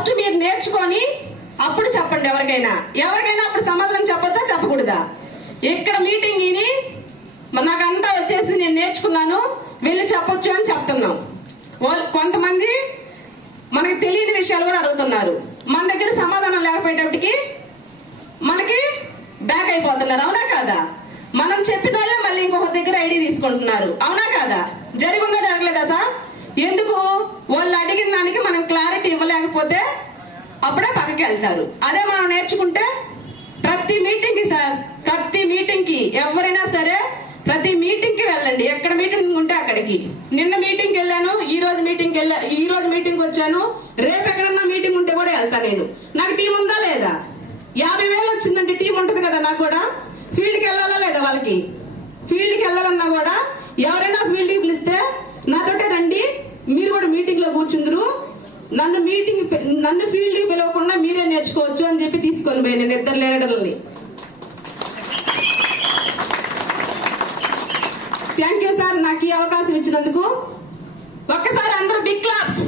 First మీరు నేర్చుకొని అప్పుడు చెప్పండి. ఎవరికైనా అప్పుడు సమాధానం చెప్పొచ్చా చెప్పకూడదా? ఇక్కడ మీటింగ్ ఇది నాకంతా వచ్చేసి నేను నేర్చుకున్నాను వెళ్ళి చెప్పొచ్చు అని చెప్తున్నాం. కొంతమంది మనకి తెలియని విషయాలు కూడా అడుగుతున్నారు. మన దగ్గర సమాధానం లేకపోయేటప్పటికి మనకి బ్యాక్ అయిపోతున్నారు. అవునా కాదా? మనం చెప్పిన వాళ్ళే మళ్ళీ ఇంకొకరి దగ్గర ఐడి తీసుకుంటున్నారు. అవునా కాదా? జరిగిందా జరగలేదా సార్? ఎందుకు? వాళ్ళు అడిగిన దానికి మనం క్లారిటీ ఇవ్వలేకపోతే అప్పుడే పక్కకి వెళ్తారు. అదే మనం నేర్చుకుంటే ప్రతి మీటింగ్ కి సార్, ప్రతి మీటింగ్ కి ఎవరైనా సరే ప్రతి మీటింగ్ కి వెళ్ళండి. ఎక్కడ మీటింగ్ ఉంటే అక్కడికి. నిన్న మీటింగ్ వెళ్ళాను, ఈ రోజు మీటింగ్ వచ్చాను, రేపు ఎక్కడన్నా మీటింగ్ ఉంటే కూడా వెళ్తా. నేను నాకు టీం ఉందా లేదా? 50,000 వచ్చిందంటే టీం ఉంటది కదా నాకు కూడా. ఫీల్డ్కి వెళ్ళాలా లేదా? వాళ్ళకి ఫీల్డ్కి వెళ్ళాలన్నా కూడా ఎవరైనా ఫీల్డ్కి పిలిస్తే నాతోటే రండి, మీరు కూడా మీటింగ్ లో కూర్చుందరు, నన్ను ఫీల్డ్కి పిలవకుండా మీరే నేర్చుకోవచ్చు అని చెప్పి తీసుకొని పోయి నేను 2 లీడర్లని. థ్యాంక్ యూ సార్ నాకు ఈ అవకాశం ఇచ్చినందుకు. ఒక్కసారి అందరూ బిగ్ క్లాప్స్.